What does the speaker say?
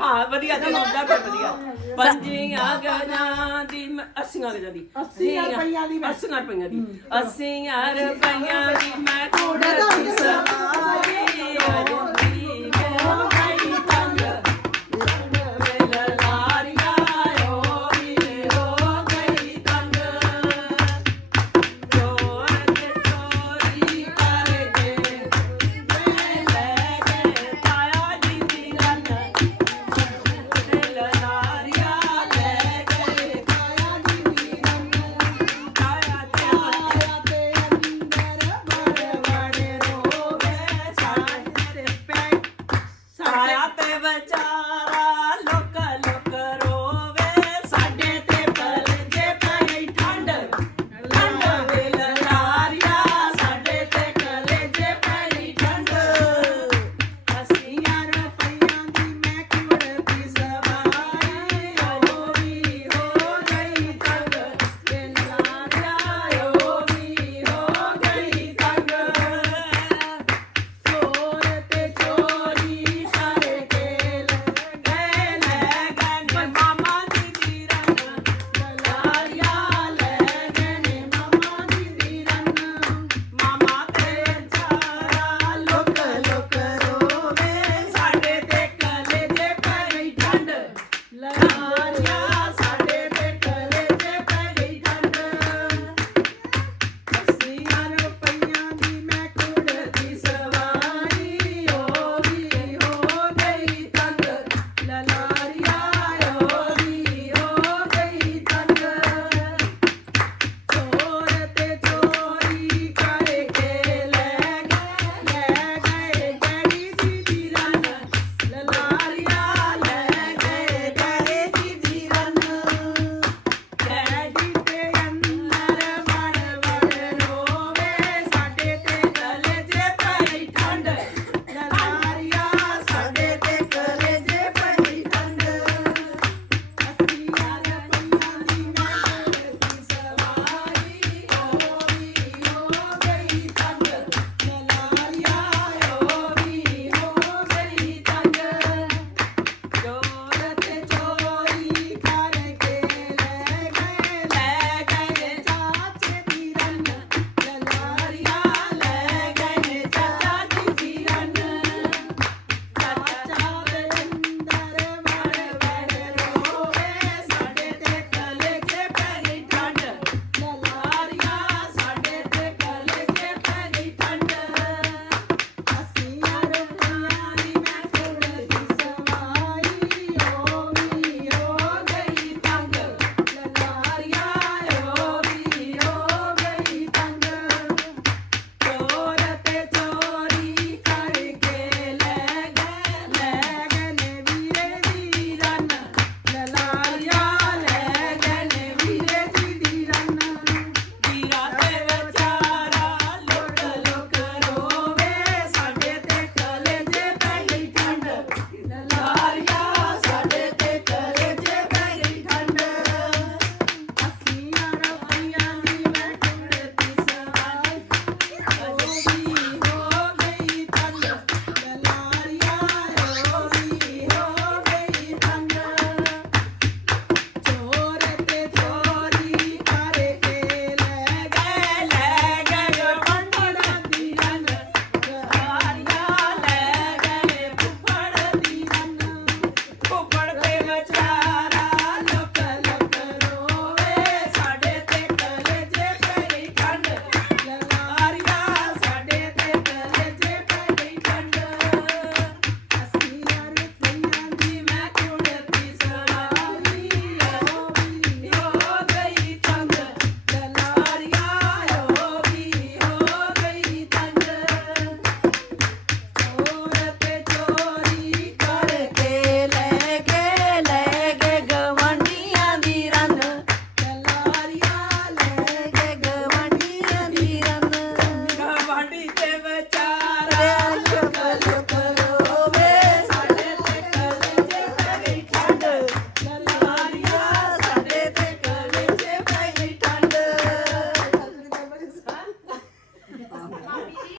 ਹਾਂ ਵਧੀਆ ਚਲੋ ਉਦਾਂ ਫਿਰ ਵਧੀਆ। ਪੰਜੀਆਂ ਗਾਣਾ ਦੀ 80 ਰੁਪਈਆਂ ਦੀ 80 ਰੁਪਈਆਂ ਦੀ। 80 ਰੁਪਈਆਂ ਦੀ Maria.